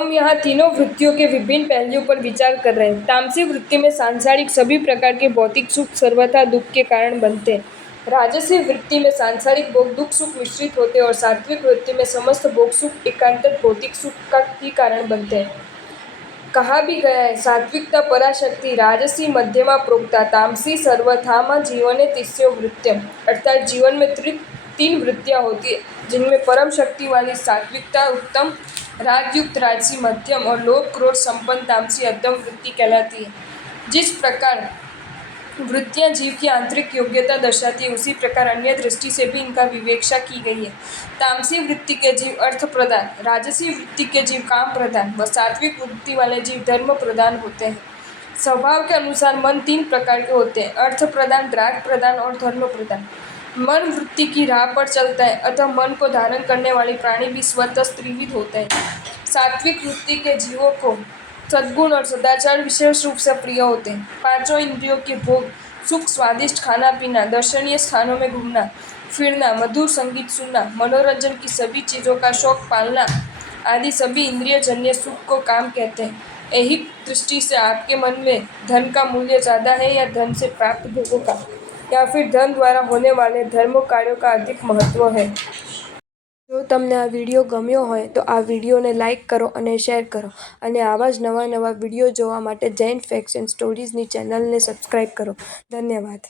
हम यहाँ तीनों वृत्तियों के विभिन्न पहलुओं पर विचार कर रहे हैं। तामसिक वृत्ति में सांसारिक सभी प्रकार के भौतिक सुख सर्वथा दुख के कारण बनते हैं। राजसी वृत्ति में सांसारिक भोग दुख सुख मिश्रित होते हैं और सात्विक वृत्ति में समस्त भोग सुख एकांतर भौतिक सुख का ही कारण बनते हैं। कहा भी गया है, सात्विकता पराशक्ति, राजसी मध्यमा प्रोक्ता, तामसी सर्वथामा जीवने तिस्यो वृत्त्यम। अर्थात जीवन में तीन वृत्तियां होती है, जिनमें परम शक्ति वाली सात्विकता उत्तम, रागयुक्त राजसी मध्यम और लोभ क्रोध संपन्न तामसी अधम वृत्ति कहलाती है। जिस प्रकार वृत्तियां जीव की आंतरिक योग्यता दर्शाती है, उसी प्रकार अन्य दृष्टि से भी इनका विवेचना की गई है। तामसी वृत्ति के जीव अर्थ प्रधान, राजसी वृत्ति के जीव काम प्रधान व सात्विक वृत्ति वाले जीव धर्म प्रधान होते हैं। स्वभाव के अनुसार मन तीन प्रकार के होते हैं, अर्थ प्रधान, राग प्रधान और धर्म प्रधान। मन वृत्ति की राह पर चलता है, अतः मन को धारण करने वाले प्राणी भी स्वतः त्रिविध होते हैं। सात्विक वृत्ति के जीवों को सद्गुण और सदाचार विशेष रूप से प्रिय होते हैं। पांचों इंद्रियों के भोग, सुख, स्वादिष्ट खाना पीना, दर्शनीय स्थानों में घूमना फिरना, मधुर संगीत सुनना, मनोरंजन की सभी चीज़ों का शौक पालना आदि सभी इंद्रिय जन्य सुख को काम कहते हैं। यही दृष्टि से आपके मन में धन का मूल्य ज़्यादा है या धन से प्राप्त भोगों का, या फिर धन द्वारा होने वाले धर्म कार्यों का अधिक महत्व है। જો તમને આ વિડીયો ગમ્યો હોય તો આ વિડીયોને લાઇક કરો અને શેર કરો, અને આવા જ નવા વિડીયો જોવા માટે જૈન ફેક્ટ્સ એન્ડ સ્ટોરીઝની ચેનલને સબસ્ક્રાઈબ કરો. ધન્યવાદ.